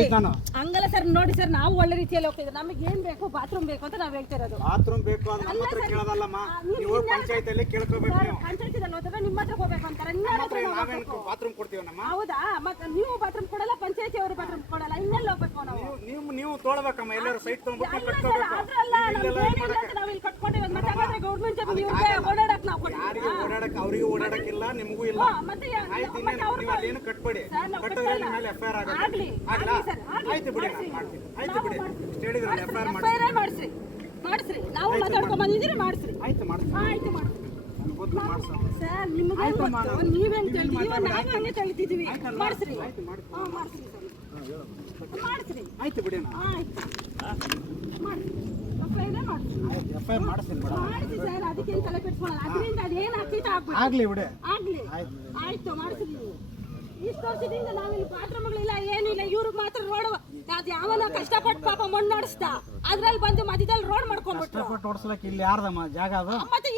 ಹಂಗಲ್ಲ ಸರ್, ನೋಡಿ ಸರ್, ನಾವು ಒಳ್ಳೆ ರೀತಿಯಲ್ಲಿ ಹೋಗ್ತಿದ್ವಿ. ನಮಗೆ ಏನ್ ಬೇಕು, ಬಾತ್ರೂಮ್ ಬೇಕು ಅಂತ ನಾವು ಹೇಳ್ತಾ ಇರೋದು. ಬಾತ್ರೂಮ್ ಬೇಕು ಅಂತ ನಮ್ಮ ಹತ್ರ ಕೇಳೋದಲ್ಲಮ್ಮ, ನೀವು ಪಂಚಾಯತಿಯಲ್ಲಿ ಕೇಳ್ಕೋಬೇಕು. ನೀವು ಪಂಚಾಯತಿದಲ್ಲಿ ಹೋದ್ರೆ ನಿಮ್ಮ ಹತ್ರ ಹೋಗ್ಬೇಕು ಅಂತಾರೆ. ನಾವೇನು ಬಾತ್ರೂಮ್ ಕೊಡ್ತೀವಿ ನಮ್ಮ? ಹೌದಾ? ಮತ್ತೆ ನೀವು ಬಾತ್ರೂಮ್ ಕೊಡಲ್ಲ, ಪಂಚಾಯತಿ ಅವರು ಬಾತ್ರೂಮ್ ಕೊಡಲ್ಲ, ಇನ್ನೆಲ್ಲ ಹೋಗ್ಬೇಕು ನಾವು? ನೀವು ತೋಳ್ಬೇಕಮ್ಮ, ಎಲ್ಲರೂ ಸೈಟ್ ತಗೊಂಡ್ಬಿಟ್ಟು ಕಟ್ಕೋಬೇಕು. ನಾವು ಇಲ್ಲಿ ಕಟ್ಕೊಂಡಿರೋ ಮತ್ತೆ ಗೌರ್ಮೆಂಟ್ ಜಾಬ್ ಓಡಾಡಕ್ ನಾವು ಯಾರಿಗೆ ಓಡಾಡಕ್ಕೆ, ಅವರಿಗೆ ಓಡಾಡಕ್ಕಿಲ್ಲ, ನಿಮಗೂ ಇಲ್ಲ. ಆಯ್ತು, ನೀವು ಅಲ್ಲೇನು ಕಟ್ಬೇಡಿ, ಕಟ್ಟಿದ್ರೆ ನಿಮ್ಮ ಮೇಲೆ ಎಫ್ಐಆರ್ ಆಗುತ್ತೆ. ಆಯ್ತು ಬಿಡಿ, ಮಾಡ್ತೀನಿ. ಆಯ್ತು ಬಿಡಿ, ಹೇಳಿದ್ರಲ್ಲ ಎಫ್ಐಆರ್ ಮಾಡಿಸ್ರಿ. ನಾವು ಮಾತಾಡ್ಕೊಂಡ್ ಬಂದಿದ್ದೀರಿ, ಮಾಡಿಸ್ರಿ. ಆಯ್ತು ಮಾಡ್ತೀನಿ. ಆಯ್ತು ಮಾಡ್ತೀನಿ. ಗೊತ್ತು ಮಾಡ್ಸೋ ಸರ್, ನಿಮ್ಗೆ ನೀವೇನ್ ತಿಳಿದೀವೋ ನಾವು ಹಂಗೆ ತಿಳಿದಿದ್ದೀವಿ. ಮಾಡಿಸ್ರಿ. ಮಾಡಿಸ್ರಿ ಸರ್, ಮಾಡಿಸ್ರಿ. ಆಯ್ತು ಬಿಡಿ, ಆಯ್ತು ಎಫ್ಐಆರ್ ಮಾಡಿಸ್ತೀನಿ ಮೇಡಮ್. ಮಾಡಿಸಿ ಸರ್, ಅದಕ್ಕೇನು ತಲೆ ಕೆಡ್ಸ್ಕೊಳ್ಳಲ್ಲ. ಅದರಿಂದ ಅದೇನಾಗ್ತೈತೆ ಆಗ್ಲಿ ಬಿಡಿ. ಆಗ್ಲಿ. ಆಯ್ತು, ಮಾಡಿಸ್ರಿ. ನೀವು ಇಷ್ಟು ವರ್ಷದಿಂದ ನಾವಿಲ್ಲಿ ಬಾತ್ರೂಮ್ಗಳಿಲ್ಲ, ಏನಿಲ್ಲ. ಇವ್ರಿಗೆ ಮಾತ್ರ ರೋಡ್, ಅದು ಯಾವನ ಕಷ್ಟಪಟ್ಟು ಪಾಪ ಮಣ್ಣು ನಡೆಸ್ತಾ ಅದ್ರಲ್ಲಿ ಬಂದು ಮಧ್ಯದಲ್ಲಿ ರೋಡ್ ಮಾಡ್ಕೊಂಡ್ಬಿಟ್ರು. ಕಷ್ಟಪಟ್ಟು ಓಡಿಸ್ಲಕ್ಕೆ ಇಲ್ಲಿ ಯಾರ್ದಮ್ಮ ಜಾಗ ಅದು? ಮತ್ತೆ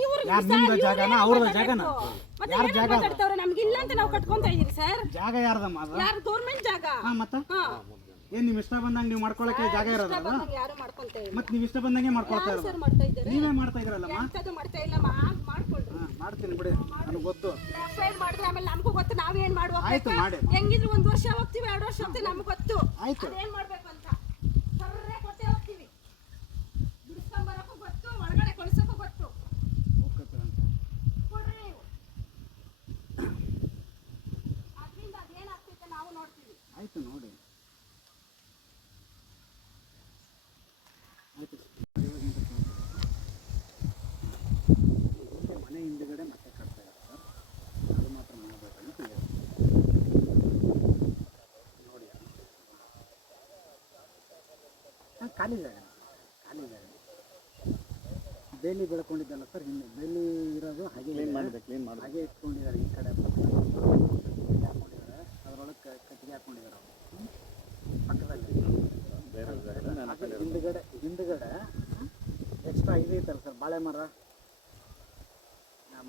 ನಿಮ್ದು ಜಾಗನ ಅವ್ರದ ಜಾಗನ? ಯಾರ ಜಾಗ ಮಾತಾಡ್ತಾವ್ರೆ? ನಮ್ಗೆ ಇಲ್ಲ ಅಂತ ನಾವು ಕಟ್ಕೊಂತ ಇದೀವಿ ಸರ್. ಜಾಗ ಯಾರ್ದಮ್ಮ ಅದು? ಯಾರು? ಗೌರ್ಮೆಂಟ್ ಜಾಗ. ಮತ್ತೆ ಏನ್ ನಿಮ್ ಇಷ್ಟ ಬಂದಂಗೆ ನೀವು ಮಾಡ್ಕೊಳಕ್ಕೆ ಜಾಗ ಇರೋದು? ಯಾರು ಮಾಡ್ಕೊಂತ ಇಲ್ಲ. ಮತ್ತೆ ನೀವು ಇಷ್ಟ ಬಂದಂಗೆ ಮಾಡ್ಕೊಳ್ತಾ ಇರೋದು. ಸರ್ ಮಾಡ್ತಾ ಇದ್ದಾರೆ. ನೀವೇ ಮಾಡ್ತಾ ಇದ್ರಲ್ಲಮ್ಮ? ಮಾಡ್ತಾ ಇಲ್ಲ, ಮಾಡ್ಕೊಳ್ರಿ. ಮಾಡ್ತೀನಿ ಬಿಡಿ, ನನಗೆ ಗೊತ್ತು. ಲೆಫ್ಟ್ ಮಾಡಿದ್ರೆ ಆಮೇಲೆ ನಮಗೂ ಗೊತ್ತು ನಾವೇನ್ ಮಾಡುವ. ಆಯ್ತು ಮಾಡಿ. ಹೆಂಗಿದ್ರು 1 ವರ್ಷ ಹೋಗ್ತೀವಿ, 2 ವರ್ಷ ಹೋಗ್ತೀವಿ, ನಮ್ಗೆ ಗೊತ್ತು ಆಯ್ತು ಏನ್ ಮಾಡ್ಬೇಕು ಅಂತ. ಸರ್ರೆ ಕೊಟ್ಟೆ ಹೋಗ್ತೀವಿ, ಬಿಡಿಸ್ಕೊಂಡ್ ಬರೋಕ್ಕೂ ಗೊತ್ತು, ಒಳಗಡೆ ಕಳ್ಸೋಕ್ಕೂ ಗೊತ್ತು. ಕೊಡ್ರಿ ನೀವು, ಅದರಿಂದ ಅದೇನಾಗ್ತೈತೆ ನಾವು ನೋಡ್ತೀವಿ. ಆಯ್ತು ನೋಡಿ. ಆಯ್ತು, ಮನೆ ಹಿಂದುಗಡೆ ಮತ್ತೆ ಕಟ್ತಾ ಇದ್ದಾರೆ ಸರ್, ಅದು ಮಾತ್ರ ಮಾಡಬೇಕಂತ ನೋಡಿ. ಖಾಲಿ ಜಾಗ, ಖಾಲಿ ಜಾಗ. ಬೇಲಿ ಬೆಳ್ಕೊಂಡಿದ್ದಲ್ಲ ಸರ್, ಹಿಂದೆ ಬೇಲಿ ಇರೋದು ಹಾಗೆ ಹಾಗೆ ಇಟ್ಕೊಂಡಿದ್ದಾರೆ. ಈ ಕಡೆ ಹಾಕೊಂಡಿದ್ದಾರೆ, ಅದರೊಳಗೆ ಕಟ್ಟಿಗೆ ಹಾಕೊಂಡಿದ್ದಾರೆ ಪಕ್ಕದಲ್ಲಿ. ಹಿಂದುಗಡೆ ಎಕ್ಸ್ಟ್ರಾ ಇದು ಐತಲ್ಲ ಸರ್, ಬಾಳೆ ಮರ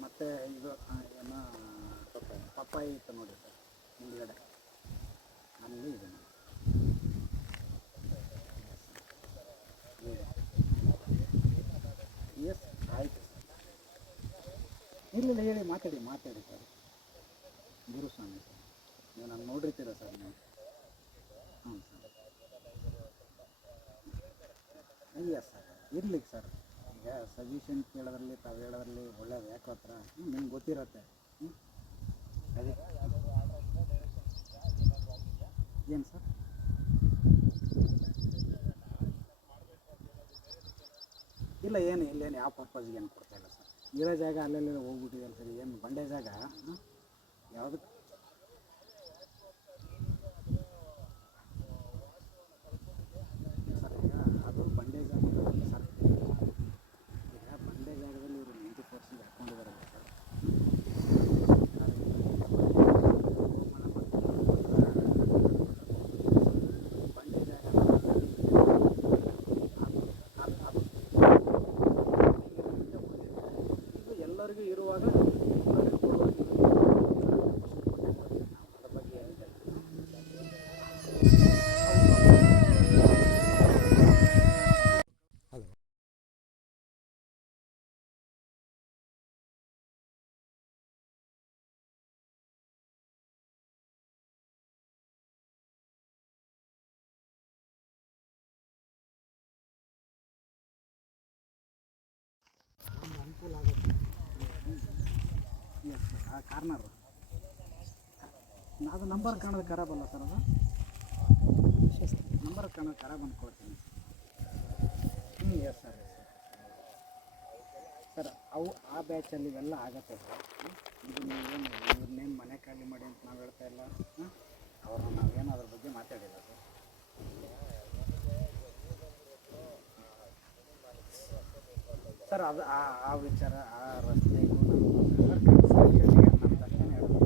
ಮತ್ತು ಇದು ಏನೋ ಪಪ್ಪಾಯಿ ಇತ್ತು ನೋಡಿ ಸರ್ ಹಿಂದುಗಡೆ, ಅಲ್ಲಿ ಇದೆ. ಎಸ್, ಆಯಿತು ಸರ್. ಇಲ್ಲ ಹೇಳಿ, ಮಾತಾಡಿ ಸರ್. ಗುರುಸ್ವಾಮಿ ಸರ್, ನೀವು ನಾನು ನೋಡಿರ್ತೀರ ಸರ್ ನೀವು? ಹ್ಞೂ ಸರ್. ಅಯ್ಯ ಸರ್, ಇರ್ಲಿ ಸರ್. ಈಗ ಸಜೆಷನ್ ಕೇಳೋದ್ರಲ್ಲಿ, ತಾವು ಹೇಳೋದ್ರಲ್ಲಿ ಒಳ್ಳೇದು. ಯಾಕೆ ಹತ್ರ ನಿಮ್ಗೆ ಗೊತ್ತಿರತ್ತೆ. ಅದೇ ಏನು ಸರ್? ಇಲ್ಲ, ಇಲ್ಲೇನು ಯಾವ ಪರ್ಪಸ್ಗೆ ಏನು ಕೊಡ್ತಾ ಇಲ್ಲ ಸರ್. ಇರೋ ಜಾಗ ಅಲ್ಲೆಲ್ಲ ಹೋಗ್ಬಿಟ್ಟಿದೆಯಲ್ಲ ಸರ್. ಏನು ಬಂಡೆ ಜಾಗ ಯಾವುದು ಸರ್? ಈಗ ಅದು ಬಂಡೆ ಜಾಗ ಸರ್. ಈಗ ಬಂಡೆ ಜಾಗದಲ್ಲಿ ಇವರು 90% ಹಾಕ್ಕೊಂಡಿದ್ದಾರಲ್ಲ ಸರ್. ಬಂಡೆ ಜಾಗ ಇದು ಎಲ್ಲರಿಗೂ ಇರುವಾಗ ಎಲ್ಲರಿಗೂ ಕೊಡುವಾಗ ಅದ್ರ ಬಗ್ಗೆ ಏನಿದೆ? ಅನುಕೂಲ ಆಗುತ್ತೆ. ಎಸ್ ಸರ್, ಆ ಕಾರ್ನರು ಅದು ನಂಬರ್ ಕಾಣೋದು ಖರಾಬ್ ಅಲ್ಲ ಸರ್? ಅದು ನಂಬರ್ ಕಾಣೋದು ಖರಾಬ್ ಅಂದ್ಕೊಳ್ತೀನಿ. Yes sir. ಸರ್, ಅವು ಆ ಬ್ಯಾಚಲ್ಲಿ ಇವೆಲ್ಲ ಆಗತ್ತೆ ಸರ್. ಇದು ನೀವೇನು ಇವ್ರನ್ನೇನು ಮನೆ ಖಾಲಿ ಮಾಡಿ ಅಂತ ನಾವು ಹೇಳ್ತಾ ಇಲ್ಲ. ಅವ್ರನ್ನ ನಾವೇನು ಅದ್ರ ಬಗ್ಗೆ ಮಾತಾಡಿಲ್ಲ ಸರ್. ಸರ್, ಅದು ಆ ವಿಚಾರ, ಆ ರಸ್ತೆಗೂ ಸರ್ ಕನ್ಸ್ಟ್ರಕ್ಷನ್ಗೆ ನಮ್ಮ ತಕ್ಷಣ ಹೇಳೋದು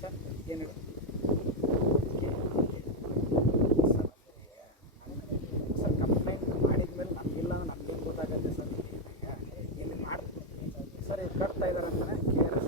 ಸರ್. ಏನು ಸರ್, ಕಂಪ್ಲೇಂಟ್ ಮಾಡಿದ ಮೇಲೆ ನಮಗಿಲ್ಲ ಅಂದ್ರೆ ನಮಗೇನು ಗೊತ್ತಾಗುತ್ತೆ ಸರ್? ಇಲ್ಲಿ ಮಾಡ್ತೀವಿ ಸರ್, ಇದು ಕಟ್ತಾ ಇದ್ದಾರೆ ಅಂದರೆ KRS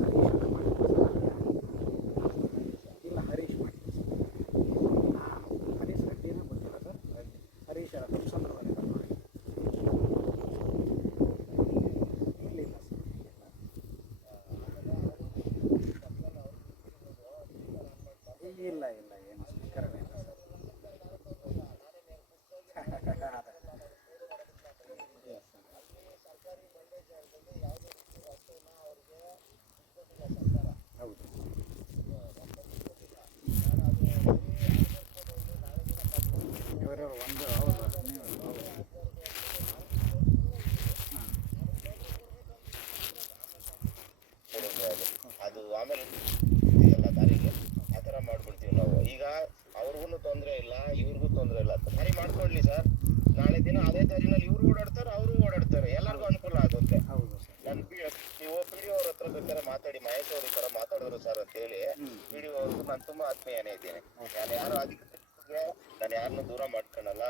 ವಿಡಿಯೋವರೆಗೂ ನಾನು ತುಂಬಾ ಆತ್ಮೀಯನೇ ಇದ್ದೇನೆ. ನಾನು ಯಾರು ಅಧಿಕಾರಿಗೆ ನಾನು ಯಾರನ್ನೂ ದೂರ ಮಾಡ್ಕೊಳಲ್ಲ,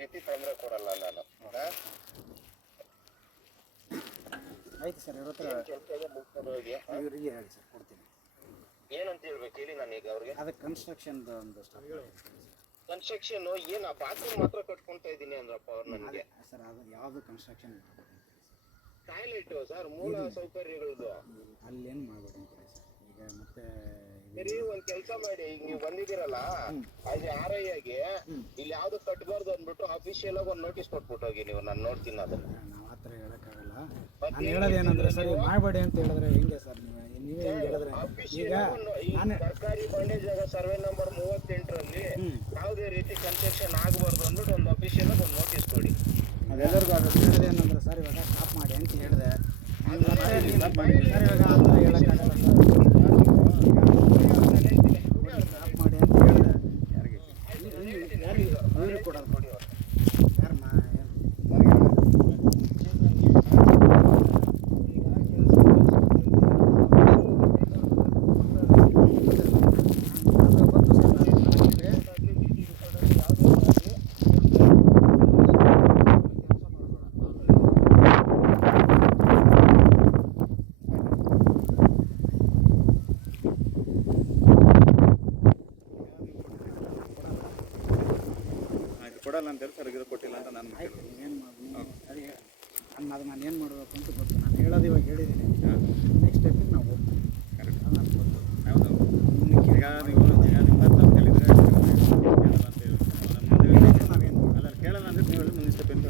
ರೀತಿ ತೊಂದರೆ ಕೊಡಲ್ಲ ನಾನು. ಆಯ್ತು ಸರ್, ಇವ್ರ ಹತ್ರ ಕೆಲಸ ಇದೆ ಮುಗ್ಕೊಂಡು ಹೋಗಿ. ಇವರಿಗೆ ಹೇಳಿ ಸರ್, ಕೊಡ್ತೀನಿ. ಏನಂತ ಹೇಳ್ಬೇಕು ಹೇಳಿ ನನಗೆ ಅವ್ರಿಗೆ? ಅದಕ್ಕೆ ಕನ್ಸ್ಟ್ರಕ್ಷನ್ದು ಒಂದು ಕನ್ಸ್ಟ್ರಕ್ಷನ್ ಏನು ಬಾತ್ರೂಮ್ ಮಾತ್ರ ಕಟ್ಕೊಂತ ಇದ್ದೀನಿ ಅಂದ್ರಪ್ಪ ಅವ್ರು ನನಗೆ. ಸರ್ ಅದು ಯಾವುದು ಕನ್ಸ್ಟ್ರಕ್ಷನ್ ಟಾಯ್ಲೆಟ್ ಸರ್, ಮೂಲ ಸೌಕರ್ಯಗಳದ್ದು ಅಲ್ಲೇನು ಮಾಡ್ಬೇಡಿ ಅಂತೀರಿ ಸರ್. ಈಗ ಮತ್ತೆ ಸರಿ, ಒಂದ್ ಕೆಲಸ ಮಾಡಿ, ಈಗ ನೀವು ಬಂದಿದ್ದೀರಲ್ಲ ಅದು RIಗೆ ಇಲ್ಲಿ ಯಾವ್ದು ಕಟ್ಬಾರ್ದು ಅಂದ್ಬಿಟ್ಟು ಅಫಿಷಿಯಲ್ ಆಗಿ ಒಂದು ನೋಟಿಸ್ ಕೊಟ್ಬಿಟ್ಟು ಹೋಗಿ ನೀವು. ನಾನು ನೋಡ್ತೀನಿ ಅದನ್ನ. ನಾವು ಆ ಥರ ಹೇಳೋಕ್ಕಾಗಲ್ಲ. ನಾನು ಹೇಳೋದೇನಂದ್ರೆ ಸರ್, ಈಗ ಮಾಡಬೇಡಿ ಅಂತ ಹೇಳಿದ್ರೆ ಹೆಂಗೆ ಸರ್? ನೀವೇ ಹಿಂಗೆ ಹೇಳಿದ್ರೆ ಈಗ ನಾನು ಸರ್ಕಾರಿ ಬಂಡೆ ಜಾಗ ಸರ್ವೆ ನಂಬರ್ 38ರಲ್ಲಿ ಯಾವುದೇ ರೀತಿ ಕನ್ಸ್ಟ್ರಕ್ಷನ್ ಆಗಬಾರ್ದು ಅಂದ್ಬಿಟ್ಟು ಒಂದು ಅಫಿಷಿಯಲ್ ಆಗಿ ಒಂದು ನೋಟಿಸ್ ಕೊಡಿ. ಅದೆಲ್ಲರಿಗೂ ಅದು ಹೇಳೋದೇನಂದ್ರೆ ಸರ್, ಇವಾಗ ಸ್ಟಾಪ್ ಮಾಡಿ ಅಂತ ಹೇಳಿದೆ. ಸರ್ ಇವಾಗ ಆ ಥರ ಹೇಳೋಕ್ಕಾಗಲ್ಲ ಸರ್. ಸ್ಟಾಪ್ ಮಾಡಿ ಅಂತ ಹೇಳಿದೆ. ಯಾರಿಗೆ ಕೊಡೋದು ಕೊಡಿ. ಯಾರು ಕೊಡಲ್ಲ ಅಂತ ಹೇಳಿ ಸರ್, ಇದು ಕೊಟ್ಟಿಲ್ಲ ಅಂತ ನಾನು ಆಯ್ತು, ಏನು ಅದೇ ಅದು ನಾನು ಏನು ಮಾಡಬೇಕು ಅಂತ ಗೊತ್ತು. ನಾನು ಹೇಳೋದು ಇವಾಗ ಹೇಳಿದ್ದೀನಿ. ನೆಕ್ಸ್ಟ್ ಸ್ಟೆಪ್ಪಿಗೆ ನಾವು ಹೋಗ್ತೀವಿ. ಕರೆಕ್ಟ್. ಅದು ನನಗೆ ಗೊತ್ತು. ಹೌದು. ಮುಂದಕ್ಕೆ ಈಗ ನೀವು ನಿಮ್ಮ ಹತ್ರ ಅಂತ ಹೇಳಿದ್ರೆ ಕೇಳಲ್ಲ ಅಂತ ಹೇಳಿ ನಾವೇನು ಅಲ್ಲ, ಕೇಳಲ್ಲ ಅಂದ್ರೆ ನೀವು ಹೇಳಿ ಮುಂದಿನ ಸ್ಟೆಪ್ ಅಂತ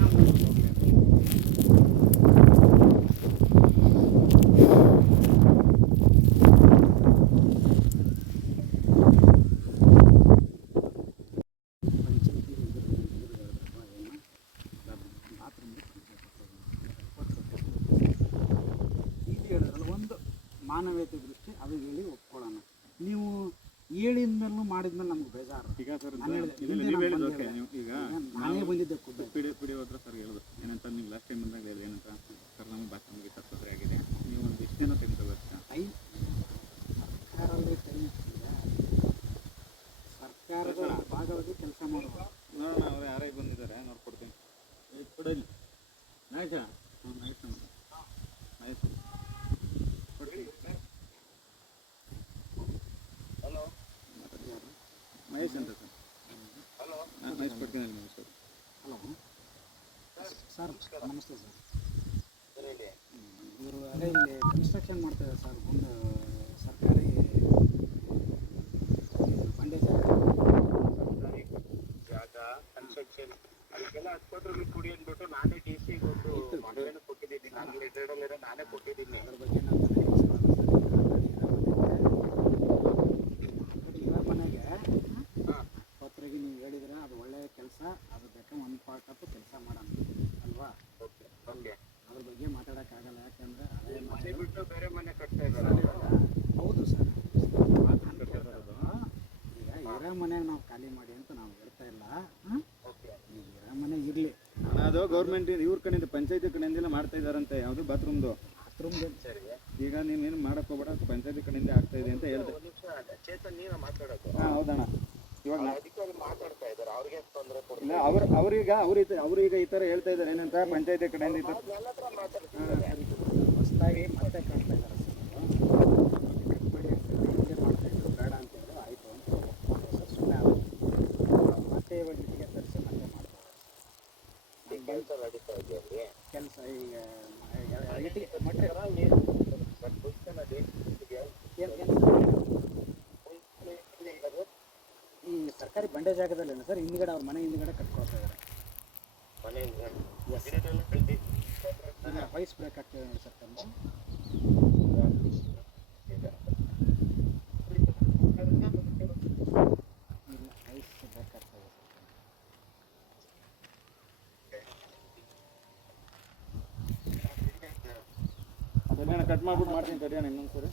ಒಂದು ಮಾನವೀಯತೆ ದೃಷ್ಟಿ ಅದು ಹೇಳಿ ಒಪ್ಕೊಳ್ಳೋಣ. ನೀವು ಹೇಳಿದ್ಮೇಲೂ ಮಾಡಿದ್ಮೇಲೆ ನಮ್ಗೆ ಬೇಜಾರು. ಈಗ ಸರ್ ನಾನು ಹೇಳಿದೆ, ನೀವು ಹೇಳಿದ್ದು ಓಕೆ. ನೀವು ಈಗ ನಾನೇ ಬಂದಿದ್ದೆ ಖುದ್ದು. ಪಿ ಡಿ ಹತ್ರ ಸರ್ ಹೇಳಿದ್ರು ಏನಂತ, ನೀವು ಲಾಸ್ಟ್ ಟೈಮ್ ಬಂದಾಗ ಹೇಳಿದ್ರು ಏನಂತ, ಸರ್ ನಮಗೆ ಬಾತ್ರೂಮ್ಗೆ ತೊಂದರೆ ಆಗಿದೆ, ನೀವು ಒಂದು ಇಷ್ಟು ದಿನ ತೆಗೆದುಕೋಬೇಕು. ಟೈಮ್ ಸರ್ಕಾರದಲ್ಲಿ ಟೈಮ್ ಸರ್ಕಾರದ ಭಾಗವಾಗಿ ಕೆಲಸ ಮಾಡುವ ನೋಡೋಣ, ಅವ್ರು ಯಾರೇ ಬಂದಿದ್ದಾರೆ ನೋಡ್ಕೊಡ್ತೀನಿ. ಕೊಡಲಿ ನಾಯ್ಕ. ನಾಯ್ಕ ನಾಯ್ಕ ಕೊಡ್ತೀನಿ. ಹಲೋ, ಮಹೇಶ್ ಅಂತ ಸರ್. ಹಲೋ, ಮಹೇಶ್ ಕೊಡ್ತೀನಿ ನಿಮಗೆ ಸರ್. ಹಲೋ ಸರ್, ನಮಸ್ತೆ ಸರ್. ಹೇಳಿ. ಇವರು ಅದೇ ಇಲ್ಲಿ ಕನ್ಸ್ಟ್ರಕ್ಷನ್ ಮಾಡ್ತಾಯಿದ್ದಾರೆ ಸರ್. ಒಂದು ಸರ್ಕಾರಿ ಬಂಡೆ ಸರ್ಕಾರಿ ಜಾಗ ಕನ್ಸ್ಟ್ರಕ್ಷನ್ ಅದಕ್ಕೆಲ್ಲ 10 ಕೋಟಿ ರೂಪಾಯಿ ಕೊಡಿ ಅಂದ್ಬಿಟ್ಟು ನಾನೇ DC ಗೆ ಒಂದು ಮನವಿಯನ್ನು ಕೊಟ್ಟಿದ್ದೀನಿ. ನಾನು ಲೆಟರ್ಡಲ್ಲಿರೋ ನಾನೇ ಕೊಟ್ಟಿದ್ದೀನಿ. ಅದ್ರ ಬಗ್ಗೆ ನಾವು ಇರೋ ಮನೆಗೆ ಪತ್ರಿಗೆ ನೀವು ಹೇಳಿದ್ರೆ ಅದು ಒಳ್ಳೆಯ ಕೆಲಸ. ಅದು ಬೇಕಾದ್ರೆ ಒಂದು ಪಾರ್ಟ್ ಆಫ್ ಕೆಲಸ ಮಾಡೋಣ ಅಲ್ವಾ? Okay okay. ಅದ್ರ ಬಗ್ಗೆ ಮಾತಾಡೋಕ್ಕಾಗಲ್ಲ. ಯಾಕೆಂದರೆ ಅದೇ ಮನೆ ಬಿಟ್ಟು ಬೇರೆ ಮನೆ ಕಟ್ತಾ ಇದ್ದಾರೆ. ಹೌದು ಸರ್. ಈಗ ಇರೋ ಮನೆಗೆ ನಾವು ಖಾಲಿ ಮಾಡಿ ಅಂತ ನಾವು ಹೇಳ್ತಾ ಇಲ್ಲ. ಈಗ ಇರೋ ಮನೆ ಇರಲಿ. ಅದು ಗೌರ್ಮೆಂಟ್ ಇವ್ರ ಕಡೆಯಿಂದ ಪಂಚಾಯತಿ ಕಡೆಯಿಂದೆಲ್ಲ ಮಾಡ್ತಾ ಇದ್ದಾರಂತೆ, ಯಾವುದು ಬಾತ್ರೂಮ್ದು. ಸರಿ, ಈಗ ನೀವೇನು ಮಾಡಕ್ಕೆ ಹೋಗ್ಬೇಡ, ಪಂಚಾಯತಿ ಕಡೆಯಿಂದ ಆಗ್ತಾ ಇದೆ ಅಂತ ಹೇಳಿದೆ. ಒಂದು ನಿಮಿಷ ಚೇತನ್ ನೀವೇ ಮಾತಾಡೋದು. ಹಾಂ ಹೌದಣ್ಣ. ಇವಾಗ ಅಧಿಕಾರಿ ಮಾತಾಡ್ತಾ ಇದ್ದಾರೆ, ಅವ್ರಿಗೆ ತೊಂದರೆ ಇಲ್ಲ, ಕೊಡ್ತಾರೆ. ಅವ್ರೀಗ ಈ ಥರ ಹೇಳ್ತಾ ಇದ್ದಾರೆ ಏನಂತ, ಪಂಚಾಯತಿ ಕಡೆಯಿಂದ ಈ ಥರ ಎಲ್ಲ ಹತ್ರ ಮಾತಾಡ್ತಿದ್ದಾರೆ. ಹೊಸದಾಗಿ ಮತ್ತೆ ಕಾಣ್ತಾ ಇದ್ದಾರೆ ಸರ್. ಕಟ್ಬೇಡಿ ಅಂತ ಹಿಂದೆ ಮಾಡ್ತಾಯಿದ್ರು, ಬೇಡ ಅಂತ ಹೇಳಿದ್ರು. ಆಯಿತು ಅಂತ ಸರ್, ಸುಮ್ಮನೆ ಮತ್ತೆ ಇವಾಗ ಇಟ್ಟಿಗೆ ತರಿಸಿ ಮತ್ತೆ ಮಾಡ್ತಾರೆ. ಕೆಲಸ ನಡೀತಾ ಇದೆ ಅಲ್ಲಿ. ಕೆಲಸ ಈಗ ಇಟ್ಟಿಗೆ ಮಟ್ರೆ ಈ ಸರ್ಕಾರಿ ಬಂಡೆ ಜಾಗದಲ್ಲೇನ ಸರ್, ಹಿಂದ್ಗಡೆ ಅವ್ರ ಮನೆ ಹಿಂದ್ಗಡೆ ಕಟ್ಕೊಳ್ತಾ ಇದ್ದಾರೆ. ಈಗ ವಯಸ್ಸು ಬೇಕಾಗ್ತದೆ ನೋಡಿ ಸರ್ ತಮ್ಮ. ಇಲ್ಲ, ವಯಸ್ಸು ಬೇಕಾಗ್ತದೆ ಅದನ್ನ ಕಟ್ ಮಾಡ್ಬಿಟ್ಟು ಮಾಡ್ತೀನಿ ತಡಿಯೋಣ ಇನ್ನೊಂದು ಸರಿ.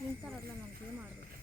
ನಿಂತಾರಲ್ಲ ನಮ್ಗೆ ಮಾಡಬೇಕು.